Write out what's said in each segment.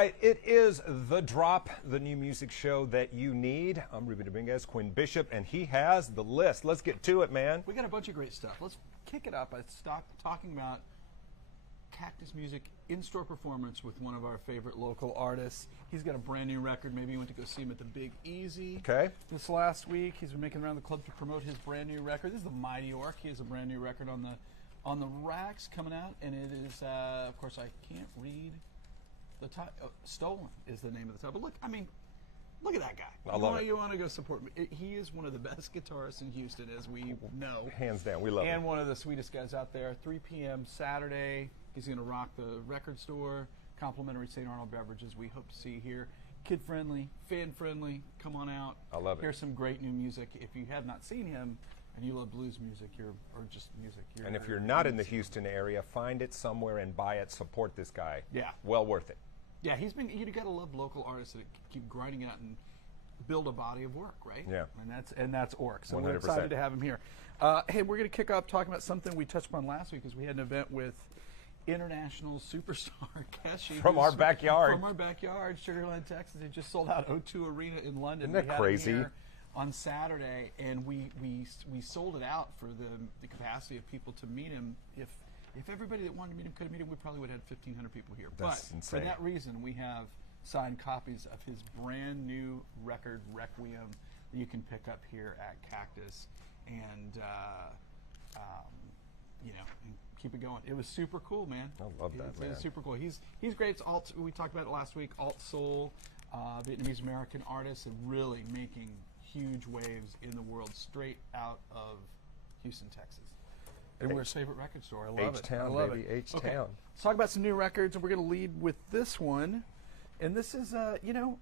right, it is The Drop, the new music show that you need. I'm Ruben Dominguez, Quin Bishop, and he has the list. Let's get to it, man. We got a bunch of great stuff. Let's kick it up by talking about Cactus Music in-store performance with one of our favorite local artists. He's got a brand new record. Maybe you went to go see him at the Big Easy. Okay. This last week, he's been making around the club to promote his brand new record. This is the Mighty Orc. He has a brand new record on the racks coming out, and it is, of course, I can't read the title. Oh, Stolen is the name of the title. But look, I mean, look at that guy. I love it. You want to go support me. He is one of the best guitarists in Houston, as we know. Hands down, we love him. And one of the sweetest guys out there. 3 p.m. Saturday. He's going to rock the record store. Complimentary St. Arnold beverages we hope to see here. Kid-friendly, fan-friendly. Come on out. I love it. Here's some great new music. If you have not seen him and you love blues music, or just music. And if you're not in the Houston area, find it somewhere and buy it. Support this guy. Yeah. Well worth it. Yeah, you got to love local artists that keep grinding out and build a body of work, right? Yeah. And that's Orc. So 100%. we're excited to have him here. Hey, we're going to kick off talking about something we touched upon last week because we had an event with international superstar Keshi. From our backyard. From our backyard, Sugar Land, Texas. It just sold out O2 Arena in London. Isn't that crazy? On Saturday, and we sold it out for the capacity of people to meet him. If everybody that wanted to meet him could have met him, we probably would have had 1,500 people here. That's insane. For that reason, we have signed copies of his brand new record, Requiem, that you can pick up here at Cactus, and and keep it going. It was super cool, man. I love that, man. It was super cool. He's great. It's alt. We talked about it last week. Alt soul, Vietnamese American artists, and really making huge waves in the world, straight out of Houston, Texas. Everywhere's favorite record store. I love it. H-Town, baby. H-Town. Okay. Let's talk about some new records, and we're going to lead with this one. And this is,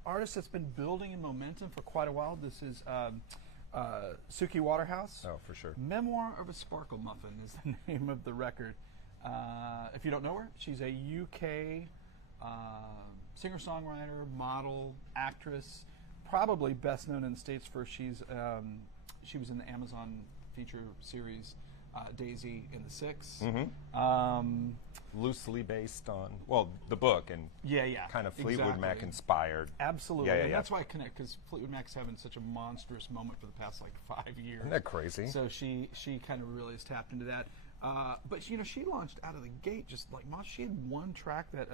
artist that's been building in momentum for quite a while. This is Suki Waterhouse. Oh, for sure. Memoir of a Sparkle Muffin is the name of the record. If you don't know her, she's a UK singer-songwriter, model, actress, probably best known in the States for she was in the Amazon feature series Daisy in the Six. Mm-hmm. Loosely based on, the book and kind of Fleetwood Mac inspired. Absolutely. And that's why I connect, because Fleetwood Mac's having such a monstrous moment for the past 5 years. Isn't that crazy? So she kind of really has tapped into that. But she launched out of the gate just like she had one track, that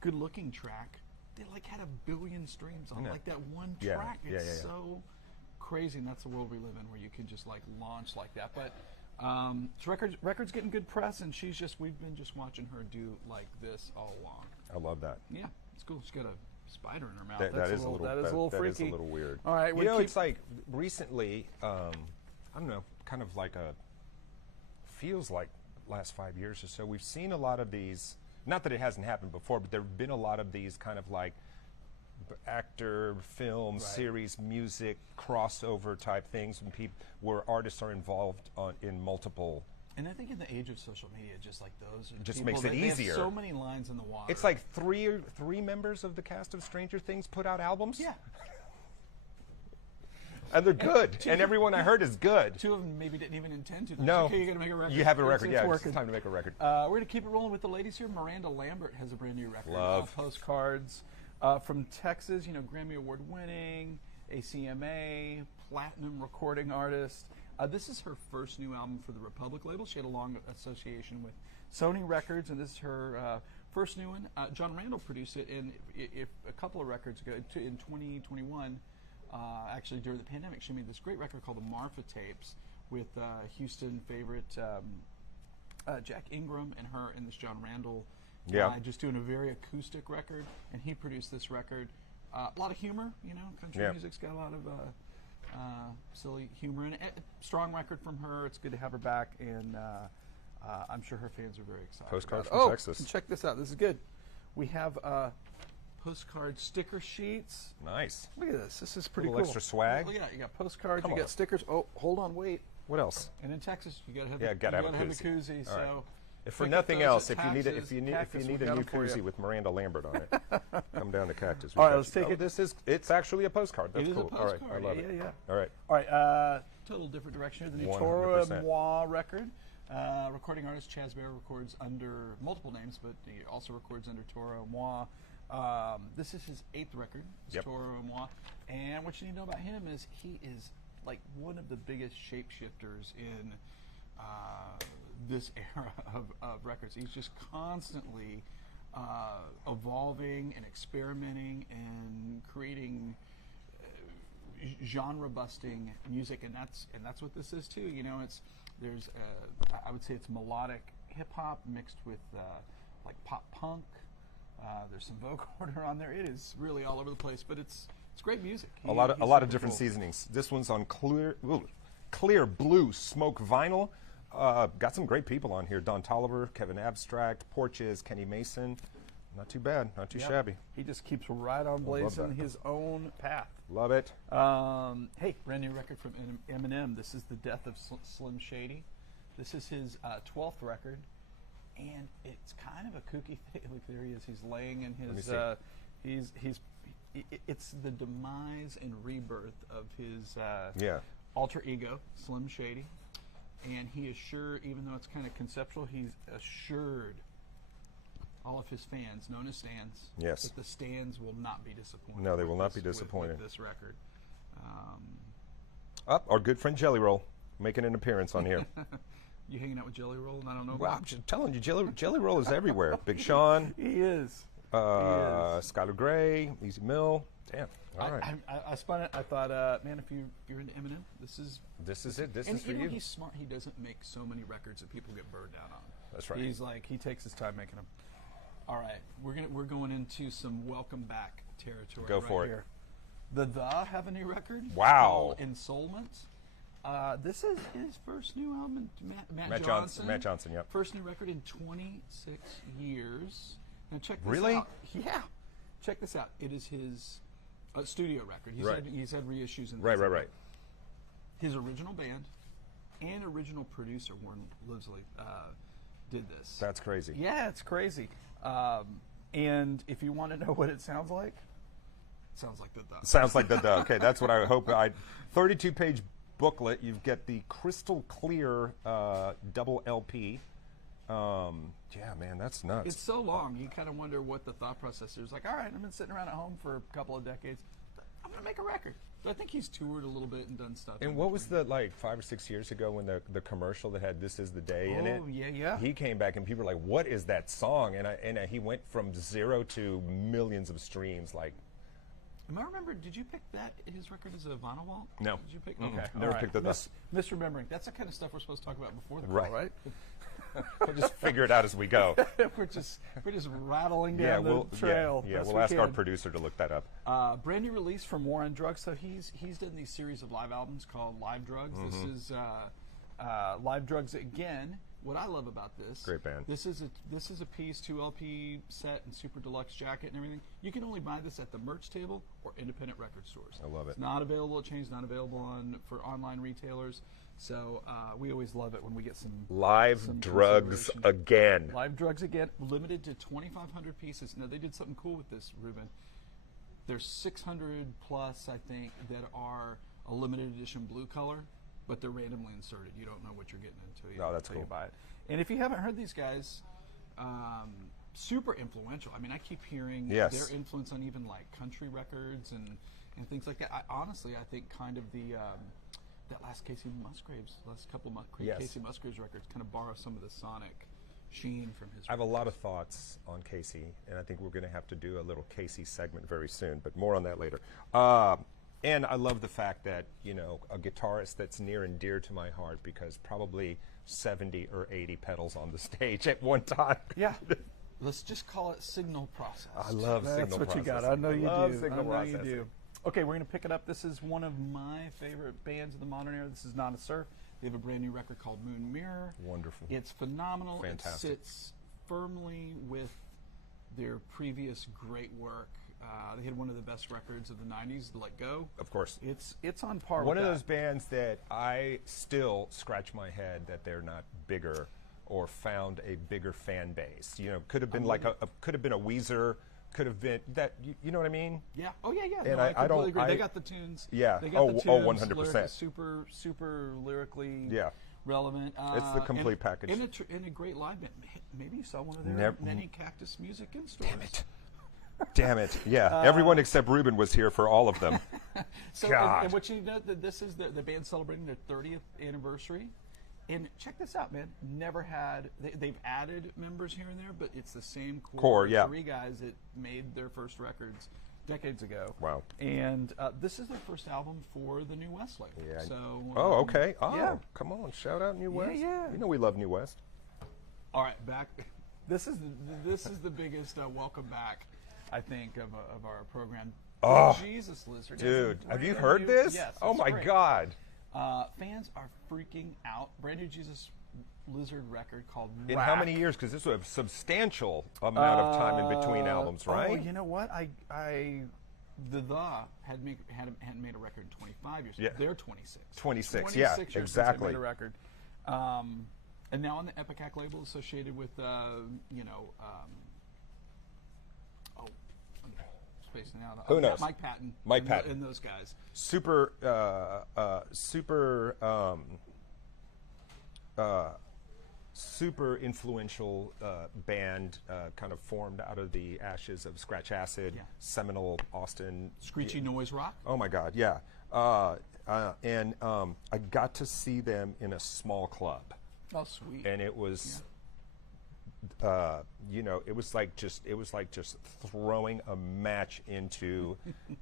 Good Looking track. They had 1 billion streams on that one track. It's so crazy, and that's the world we live in, where you can just launch like that. But record's getting good press, and we've been just watching her do this all along. I love that. Yeah, it's cool. She's got a spider in her mouth. That is a little freaky. That is a little weird. All right, it's recently, I don't know, kind of feels like last 5 years or so, we've seen a lot of these. Not that it hasn't happened before, but there have been a lot of these kind of actor, film, series, music, crossover type things where artists are involved in multiple. And I think in the age of social media, just those just makes it easier. They have so many lines in the water. It's three members of the cast of Stranger Things put out albums. Yeah. And they're good. And everyone I heard is good. 2 of them maybe didn't even intend to. No. Okay, you're going to make a record. You have a record, it's it's time to make a record. We're going to keep it rolling with the ladies here. Miranda Lambert has a brand new record. Love. Postcards from Texas, Grammy Award winning, ACMA, platinum recording artist. This is her first new album for the Republic label. She had a long association with Sony Records, and this is her first new one. John Randall produced it a couple of records ago, in 2021. Actually, during the pandemic, she made this great record called the Marfa Tapes with Houston favorite Jack Ingram and her and this John Randall guy, just doing a very acoustic record. And he produced this record. A lot of humor, country music's got a lot of silly humor in it. Strong record from her. It's good to have her back, and I'm sure her fans are very excited. Postcard from Texas. And check this out. This is good. We have postcard sticker sheets. Nice. Look at this. This is pretty cool. Extra swag. Look at that. You got postcards. You got stickers. Oh, hold on, wait. What else? And in Texas, you got to have a koozie. All right. So, if for nothing else, if you need Cactus, a new koozie with Miranda Lambert on it, come down to Cactus. All right, let's take it. It's actually a postcard. That's cool. It is a postcard. All right, I love it. Yeah. All right. All right. Total different direction here. The new Toro 100%. Moi record. Recording artist Chaz Bear records under multiple names, but he also records under Toro Moi. This is his 8th record, Yep. Toro et Moi. And what you need to know about him is he is like one of the biggest shapeshifters in this era of records. He's just constantly evolving and experimenting and creating genre-busting music, and that's what this is too. You know, I would say it's melodic hip hop mixed with like pop punk. There's some vocoder on there. It is really all over the place, but it's great music. A lot of different seasonings. This one's on clear blue smoke vinyl. Got some great people on here: Don Tolliver, Kevin Abstract, Porches, Kenny Mason. Not too bad, not too shabby. He just keeps right on blazing his own path. Love it. Hey, brand new record from Eminem. This is The Death of Slim Shady. This is his 12th record, and it's kind of a kooky thing. Look, there he is. He's laying in his. It's the demise and rebirth of his alter ego, Slim Shady, and he is sure, even though it's kind of conceptual, he's assured all of his fans, known as stands, that the stands will not be disappointed. No, they will not be disappointed. With this record. Our good friend Jelly Roll making an appearance on here. You hanging out with Jelly Roll, and I don't know. Well, I'm just telling you, Jelly Roll is everywhere. Big Sean. He is. Skylar Gray, Easy Mill. Damn. All right. I spun it. I thought, man, if you're into Eminem, this is it. This is for you. He's smart. He doesn't make so many records that people get burned out on. That's right. He takes his time making them. All right, we're going into some welcome back territory. Go for it. Here. The have a new record. Wow. Called Ensoulment. This is his first new album. Matt Johnson. Matt Johnson. Yep. First new record in 26 years. Now check this really? out. Yeah. Check this out. It is his studio record. He's had reissues and right. His original band and original producer Warren Livesley did this. That's crazy. Yeah, it's crazy. And if you want to know what it sounds like the Duh. Sounds like the Duh. Okay, that's what I hope. 32-page booklet. You get the crystal clear double LP. Yeah, man, that's nuts. It's so long. You kind of wonder what the thought process is. Like, all right, I've been sitting around at home for a couple of decades. I'm going to make a record. So I think he's toured a little bit and done stuff. And what was the, 5 or 6 years ago when the commercial that had "This Is the Day" in it? Oh, yeah. He came back and people were like, "What is that song?" And he went from 0 to millions of streams. Like, I remember, did you pick his record as a vinyl wall? No. Did you pick? Mm-mm. Okay. Never picked it up. Misremembering. That's the kind of stuff we're supposed to talk about before the call, right? We'll just figure it out as we go. we're just rattling down the trail. Yeah, we'll ask our producer to look that up. Brand new release from War on Drugs. So he's done these series of live albums called Live Drugs. Mm-hmm. This is Live Drugs again. What I love about this, great band. This is a piece, 2 LP set and super deluxe jacket and everything. You can only buy this at the merch table or independent record stores. I love it. It's not available at chains, not available for online retailers. So we always love it when we get some Live Drugs again. Live Drugs again, limited to 2,500 pieces. Now they did something cool with this, Ruben. There's 600 plus, I think, that are a limited edition blue color, but they're randomly inserted. You don't know what you're getting into. That's cool. You buy it. And if you haven't heard these guys, super influential. I mean, I keep hearing their influence on even like country records and things like that. I think kind of the that last Casey Musgraves records kind of borrow some of the sonic sheen from his. I have a lot of thoughts on Casey, and I think we're going to have to do a little Casey segment very soon, but more on that later. And I love the fact that, a guitarist that's near and dear to my heart, because probably 70 or 80 pedals on the stage at one time. Yeah. Let's just call it signal process. I love signal processing. That's what you got. I know you do. I know you do. Okay, we're going to pick it up. This is one of my favorite bands of the modern era. This is Not a Surf. They have a brand new record called Moon Mirror. Wonderful. It's phenomenal. Fantastic. It sits firmly with their previous great work. They had one of the best records of the 90s, Let Go. Of course. It's on par with one of those bands that I still scratch my head that they're not bigger or found a bigger fan base. Could have been could have been a Weezer. Could have been that, you know what I mean? Yeah. Oh, yeah. And I completely agree. They got the tunes. Yeah. They got the tunes. 100%. Super lyrically relevant. It's the complete package. And a great live band. Maybe you saw one of their many Cactus music in stores. Damn it. Damn it. Yeah. Everyone except Ruben was here for all of them. So, God. and what you know, that this is the band celebrating their 30th anniversary. And check this out, man. Never had, they've added members here and there, but it's the same core yeah. 3 guys that made their first records decades ago. Wow. And this is their first album for the New West label. Yeah. So, Oh, okay. Oh, yeah. come on. Shout out New West. yeah. You know we love New West. All right, back. This is the biggest welcome back, I think, of our program. Oh, Jesus Lizard. Dude, have you Brand heard new- this? Yes. Oh it's my great. God. Fans are freaking out. Brand new Jesus Lizard record called In Rack. how many years? Because this was a substantial amount of time in between albums, right? Oh, you know what? Hadn't made a record in 25 years. Yeah. They're 26. 26, yeah, 26 years exactly. Since they made a record. And now on the Epicac label associated with, spacing out. Who knows? Mike Patton. Mike Patton. And those guys. Super influential band, kind of formed out of the ashes of Scratch Acid, Yeah. seminal Austin. Screechy noise rock. Oh my God, yeah. And I got to see them in a small club. Oh, sweet. And it was, it was like just throwing a match into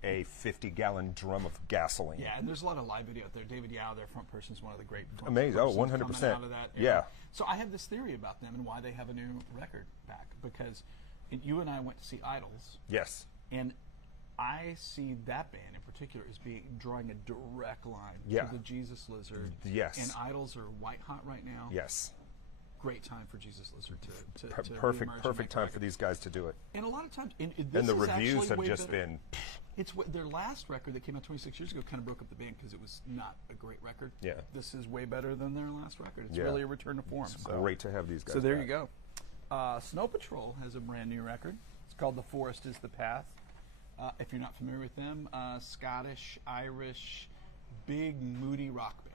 a 50-gallon drum of gasoline. Yeah, and there's a lot of live video out there. David Yao, their front person, is one of the great front Amazing. Oh, persons 100%. coming out of that era. Yeah. So I have this theory about them and why they have a new record back, because you and I went to see Idols, Yes. and I see that band in particular as drawing a direct line Yeah. to the Jesus Lizard. Yes. And Idols are white hot right now. Yes. Great time for Jesus Lizard to Perfect reemerge and perfect make a time record. for these guys to do it. And a lot of times, and And the reviews have just been. It's their last record that came out 26 years ago kind of broke up the band because it was not a great record. Yeah. This is way better than their last record. It's Yeah. really a return to form. It's great to have these guys. So there back. you go. Snow Patrol has a brand new record. It's called The Forest is the Path. If you're not familiar with them, Scottish, Irish, big moody rock band.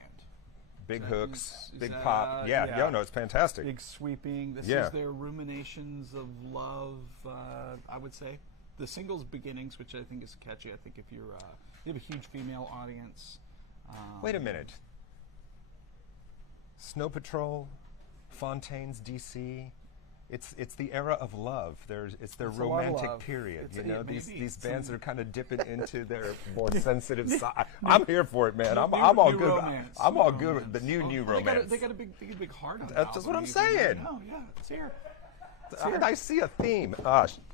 Big Is hooks, is big that, pop. Yeah, no, it's fantastic. Big sweeping. This Yeah. is their ruminations of love, I would say. The single's Beginnings, which I think is catchy. I think if you have a huge female audience. Wait a minute. Snow Patrol, Fontaine's DC. It's the era of love. It's their It's a lot of romantic love. period. It's- You know, maybe these some- bands are kind of dipping into their more sensitive side. I'm here for it, man. I'm New all good. romance. I'm New all good with romance. the new Oh, romance. They got a big heart on That's the what I'm album. saying. Oh yeah, it's here. I see a theme.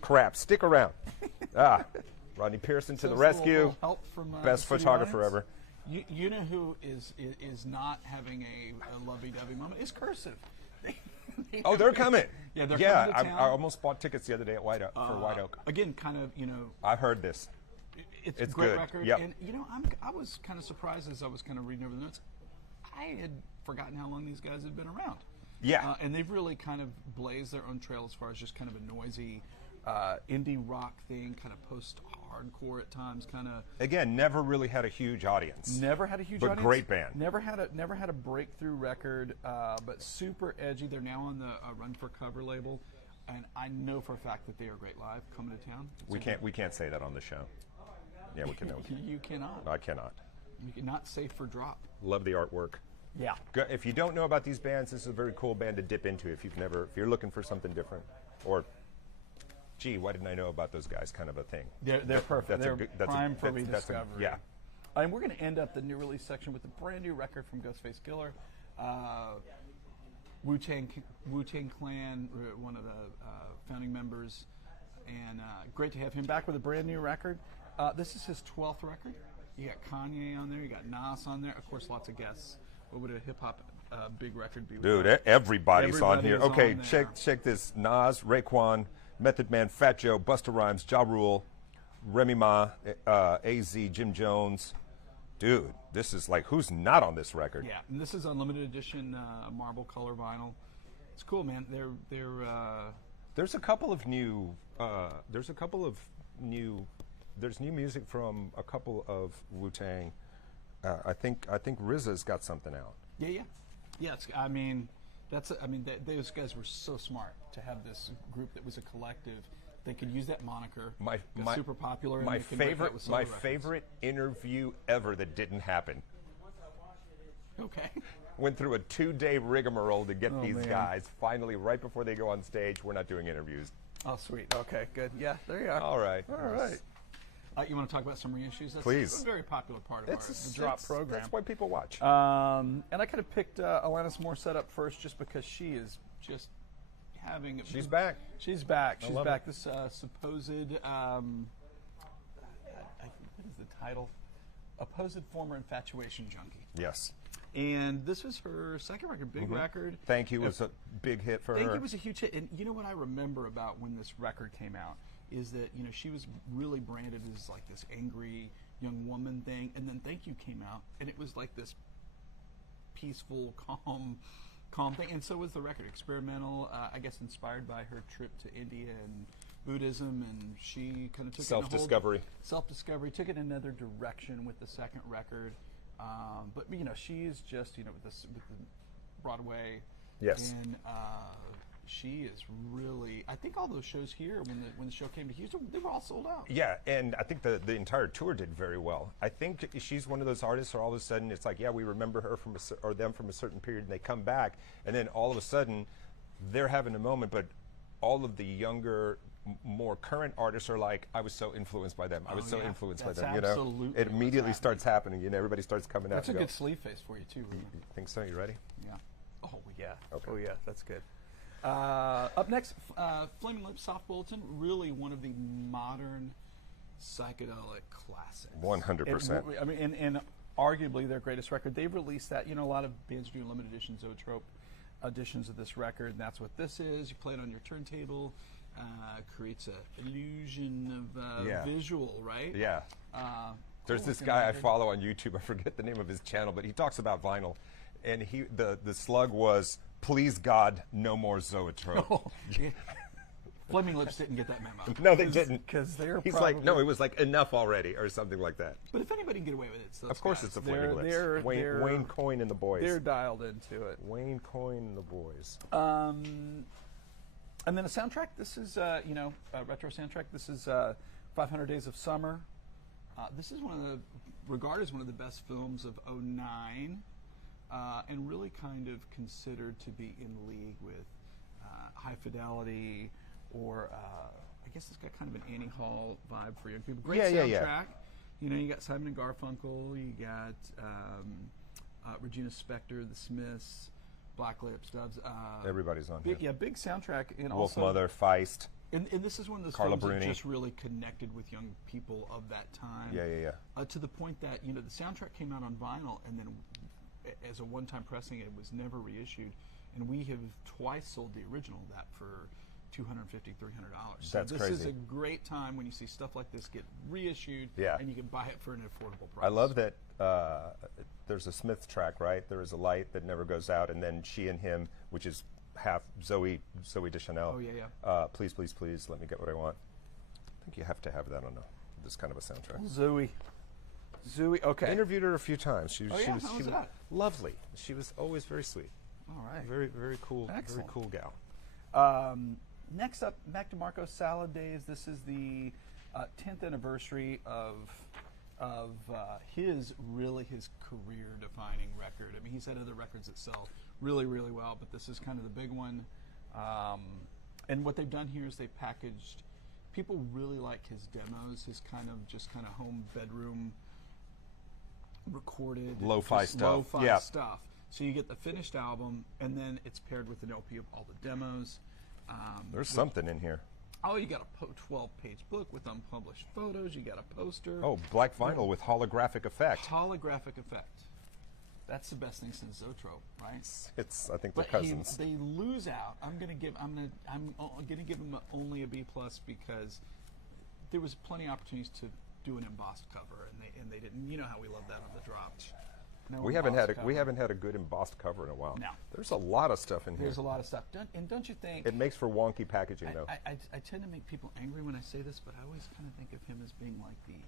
Crap. Stick around. Rodney Pearson to So the it's a rescue. little help from, Best the city photographer audience. ever. You know who is not having a lovey-dovey moment? Is Cursive. Oh, they're coming. Yeah, they're coming to I town. almost bought tickets the other day at White Oak, for White Oak. Again, kind of, I've heard this. it's a It's great good. record. Yep. And I was kind of surprised as I was kind of reading over the notes. I had forgotten how long these guys had been around. Yeah. And they've really kind of blazed their own trail as far as just kind of a noisy indie rock thing, kind of post-hardcore at times, kind of. Again, never really had a huge audience. Never had a huge But audience. great band. Never had a breakthrough record, but super edgy. They're now on the Run for Cover label, and I know for a fact that they are great live coming to town. We can't say that on the show. Yeah, we can. You cannot. I cannot. Not safe for drop. Love the artwork. Yeah. If you don't know about these bands, this is a very cool band to dip into if you're looking for something different, or gee, why didn't I know about those guys? Kind of a thing. They're perfect. That's a They're good- that's a- prime for that's- that's a- rediscovery. yeah. And we're going to end up the new release section with a brand new record from Ghostface Killer, Wu-Tang Clan, one of the founding members, and great to have him back with a brand new record. This is his 12th record. You got Kanye on there. You got Nas on there. Of course, lots of guests. What would a hip-hop big record be? Dude, everybody's on here. Everybody's Okay, on there. check this. Nas, Raekwon, Method Man, Fat Joe, Busta Rhymes, Ja Rule, Remy Ma, AZ, Jim Jones. Dude, this is like, who's not on this record? Yeah, and this is unlimited edition marble color vinyl. It's cool, man. There's a couple of new. There's new music from a couple of Wu-Tang. I think RZA's got something out. Yeah. Those guys were so smart to have this group that was a collective They could use that moniker. My Got super popular. And my they can break out with solo records. favorite interview ever that didn't happen. Okay. Went through a 2-day rigmarole to get these man. guys. Finally, right before they go on stage, we're not doing interviews. Oh, sweet. Okay, good. Yeah, there you are. All right. All right. You want to talk about some reissues? That's Please. a very popular part of the drop program. That's why people watch. And I kind of picked Alanis Morissette up first just because she is just having... She's back. She's back. She's love back. it. This supposed... what is the title? Supposed former infatuation junkie. Yes. And this was her second record, big record. Thank You was a big hit for her. Thank You was a huge hit. And you know what I remember about when this record came out is that, you know, she was really branded as like this angry young woman thing. And then Thank You came out, and it was like this peaceful, calm thing. And so was the record. Experimental, I guess inspired by her trip to India and Buddhism, and she kind of took Self-discovery. Self-discovery, took it in another direction with the second record. But you know, she is just, you know, with the Broadway. Yes. And she is really. I think all those shows here, when the show came to Houston, they were all sold out. Yeah, and I think the entire tour did very well. I think she's one of those artists where all of a sudden it's like, yeah, we remember her or them from a certain period, and they come back, and then all of a sudden they're having a moment, but all of the younger, more current artists are like, I was so influenced by them. I was so influenced by them. You know, absolutely it immediately starts happening. You know, everybody starts coming out. That's a and good sleeve face for you too, Ruben. You think so? You ready? Yeah. Oh yeah. Okay. Oh yeah. That's good. Up next, Flaming Lips, Soft Bulletin. Really one of the modern psychedelic classics. 100%. I mean, and arguably their greatest record. They've released that. You know, a lot of bands do limited edition Zoetrope editions of this record, and that's what this is. You play it on your turntable. Creates an illusion of visual, right? Yeah. There's this guy I follow on YouTube. I forget the name of his channel, but he talks about vinyl, and the slug was, "Please God, no more Zoetrope." Oh, yeah. Flaming Lips didn't get that memo. No, they didn't. Because they're He's probably, like, no, it was like enough already, or something like that. But if anybody can get away with it, it's those Of course, guys. it's the Flaming Lips. Wayne Coyne and the boys. They're dialed into it. Wayne Coyne and the boys. And then a soundtrack. This is, a retro soundtrack. This is 500 Days of Summer. This is regarded as one of the best films of '09, and really kind of considered to be in league with High Fidelity, or I guess it's got kind of an Annie Hall vibe for young people. Great soundtrack. Yeah. You know, you got Simon and Garfunkel. You got Regina Spektor, The Smiths. Black Lips, Doves. Everybody's on here. Yeah, big soundtrack. And Wolf also, Mother, Feist. And this is one of those Carla films Bruni. that just really connected with young people of that time. Yeah. To the point that, you know, the soundtrack came out on vinyl, and then as a one-time pressing, it was never reissued. And we have twice sold the original of that for $250, $300. So That's this crazy. is a great time when you see stuff like this get reissued, and you can buy it for an affordable price. I love that there's a Smith track, right? There is a light that never goes out, and then She and Him, which is half Zoe Deschanel. Oh, yeah. Please, please, please, let me get what I want. I think you have to have that on this kind of a soundtrack. Zoe, okay. I interviewed her a few times. She was How was that? lovely. She was always very sweet. All right. Very, very cool. Excellent. Very cool gal. Next up, Mac DeMarco, Salad Days. This is the 10th anniversary of his career-defining record. I mean, he's had other records that sell really, really well, but this is kind of the big one. And what they've done here is they packaged. People really like his demos, his kind of home bedroom recorded lo-fi stuff. Stuff. So you get the finished album, and then it's paired with an LP of all the demos. There's something in here. Oh, you got a 12-page book with unpublished photos. You got a poster. Oh, black vinyl with holographic effect. Holographic effect. That's the best thing since Zoetrope, right? It's I think they're But cousins. they lose out. I'm gonna give them only a B+ because there was plenty of opportunities to do an embossed cover, and they didn't. You know how we love that on the drop. No We haven't had a good embossed cover in a while. No. There's a lot of stuff in here. There's a lot of stuff. Don't you think? It makes for wonky packaging, though. I tend to make people angry when I say this, but I always kind of think of him as being like the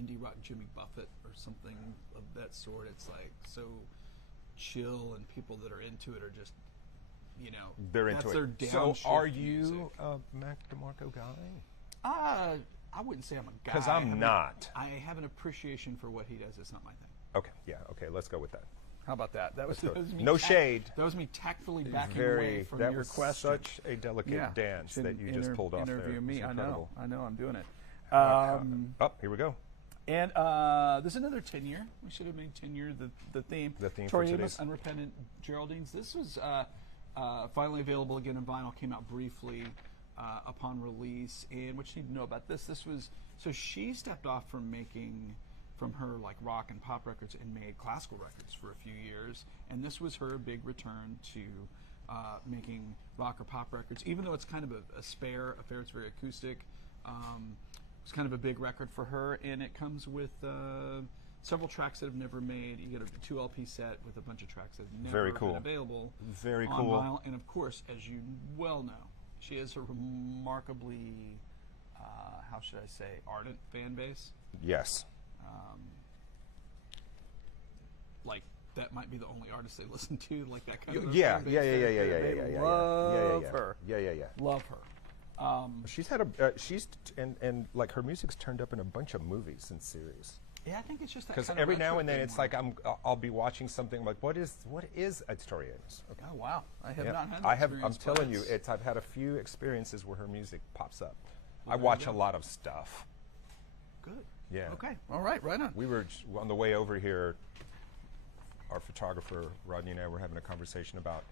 indie rock Jimmy Buffett or something of that sort. It's like so chill, and people that are into it are just They're into that's it. their So, downshift are you music. a Mac DeMarco guy? I wouldn't say I'm a guy. Because I'm not. I have an appreciation for what he does. It's not my thing. Okay, yeah, okay, let's go with that. How about that? That was me No shade. That was me tactfully backing away from that your was question. such a delicate dance that you just pulled off there. Interview me. It's I know. incredible. I'm doing it. Oh, here we go. And this is another 10-year. We should have made 10-year the theme. The theme Tori for Amos, today's. Unrepentant Geraldines. This was finally available again in vinyl. Came out briefly upon release. And what you need to know about this was so she stepped off from her like rock and pop records and made classical records for a few years. And this was her big return to making rock or pop records. Even though it's kind of a spare affair, it's very acoustic. It's kind of a big record for her, and it comes with several tracks that have never made. You get a 2 LP set with a bunch of tracks that have never been available Very on cool. vinyl. And of course, as you well know, she has a remarkably, how should I say, ardent fan base. Yes. Like that might be the only artist they listen to, like that kind of Yeah. fan base. They Love her. Yeah. Love her. She's had and like her music's turned up in a bunch of movies and series. Yeah, I think it's just that Because kind of every now retro and then thing it's where- like I'll be watching something like what is a Tori Amos? Okay. Oh wow, I have Yeah. not had that I'm experience, but telling you, it's- I've had a few experiences where her music pops up. Well, I there watch you a go. lot of stuff. Good. Yeah. Okay. All right. Right on. We were on the way over here. Our photographer Rodney and I were having a conversation about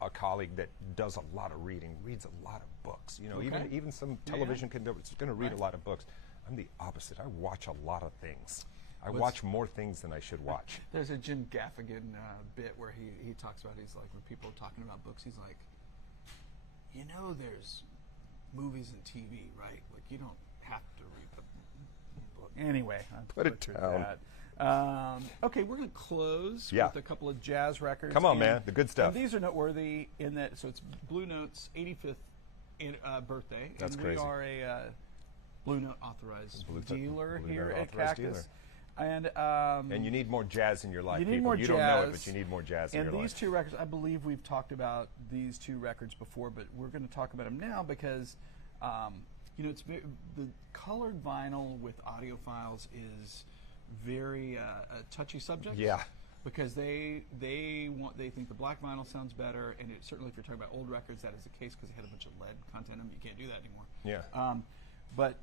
a colleague that does a lot of reading, reads a lot of books. You know, Okay. even some Yeah. television can do. It's going to read Right. a lot of books. I'm the opposite. I watch a lot of things. I What's- watch more things than I should watch. There's a Jim Gaffigan bit where he talks about, he's like, when people are talking about books, he's like, there's movies and TV, right? Like, you don't have to read the book. Anyway, I Put it butchered down. that. Okay, we're going to close Yeah. with a couple of jazz records. Come on, and- man, the good stuff. And these are noteworthy in that, so it's Blue Note's 85th birthday. That's and crazy. we are a Blue Note authorized Blue dealer Note here at authorized Cactus. dealer. And you need more jazz in your life, you need people. more You don't know it, jazz. but you need more jazz in and your these life. two records, I believe we've talked about these two records before, but we're going to talk about them now because, it's the colored vinyl with audio files is very a touchy subject. Yeah. Because they think the black vinyl sounds better, and certainly if you're talking about old records, that is the case because they had a bunch of lead content in them. You can't do that anymore. Yeah. But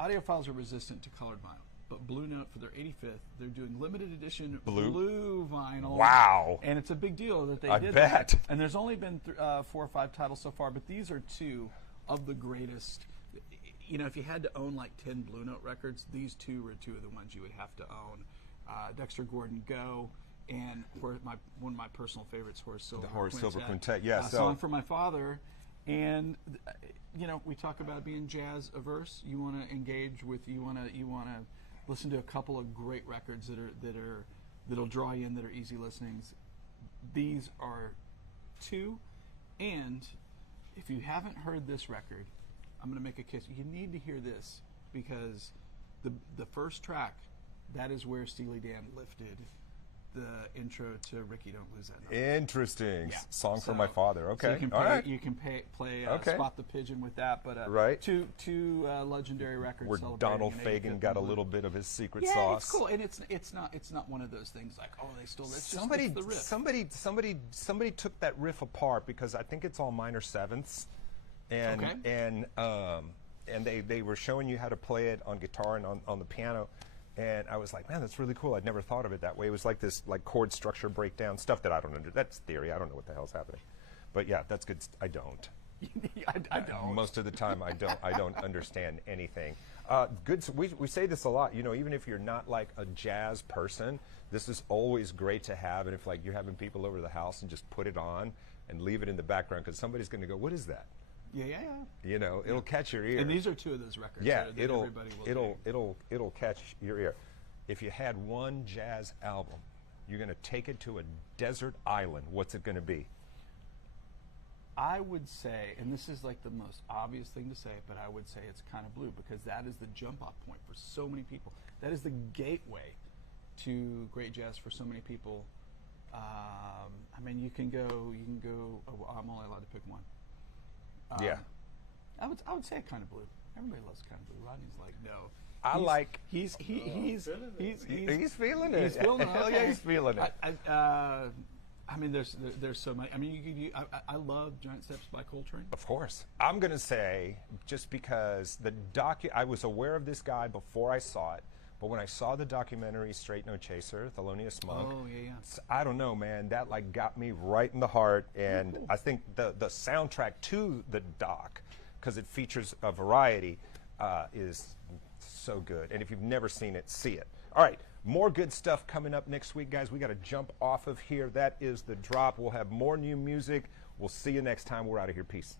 audiophiles are resistant to colored vinyl. But Blue Note, for their 85th, they're doing limited edition blue vinyl. Wow. And it's a big deal that they I did bet. that. And there's only been 4 or 5 titles so far, but these are two of the greatest. If you had to own like 10 Blue Note records, these two were two of the ones you would have to own. Dexter Gordon Go, and one of my personal favorites, Horace Silver. The Horace Silver Quintet, yeah. Song for My Father. And we talk about being jazz averse. You want to engage with. You want to listen to a couple of great records that'll draw you in, that are easy listenings. These are two. And if you haven't heard this record, I'm going to make a case. You need to hear this because the first track, that is where Steely Dan lifted the intro to Ricky Don't Lose That Number. Interesting. Yeah. Song for So- My Father. Okay. So you can All right. play Okay. Spot the Pigeon with that, but Right. two legendary records. Where celebrating Donald an Fagen 85th got a and little bit of his secret yeah, sauce. it's cool, and it's not one of those things like, oh, they stole this. Somebody, it's the riff. somebody took that riff apart because I think it's all minor sevenths, and Okay. and they were showing you how to play it on guitar and on the piano, and I was like, man, that's really cool. I'd never thought of it that way. It was like this chord structure breakdown stuff that I don't understand. That's theory. I don't know what the hell's happening, but yeah, that's good. I don't. I don't. Most of the time, I don't understand anything. Good. We say this a lot. Even if you're not like a jazz person, this is always great to have. And if like you're having people over to the house and just put it on and leave it in the background because somebody's going to go, "What is that?" Yeah. It'll catch your ear. And these are two of those records. Yeah, that everybody will dig. it'll catch your ear. If you had one jazz album, you're going to take it to a desert island. What's it going to be? I would say, and this is like the most obvious thing to say, but I would say it's Kind of Blue because that is the jump-off point for so many people. That is the gateway to great jazz for so many people. I mean, you can go. Oh, I'm only allowed to pick one. Yeah. I would say Kind of Blue. Everybody loves Kind of Blue. Rodney's like, no. He's feeling it. He's feeling it. Hell yeah, he's feeling it. I mean, there's so many. I mean, I love Giant Steps by Coltrane. Of course. I'm going to say, just because I was aware of this guy before I saw it, but when I saw the documentary Straight No Chaser, Thelonious Monk, I don't know, man, that like got me right in the heart. And I think the soundtrack to the doc, because it features a variety, is so good. And if you've never seen it, see it. All right. More good stuff coming up next week, guys. We got to jump off of here. That is The Drop. We'll have more new music. We'll see you next time. We're out of here. Peace.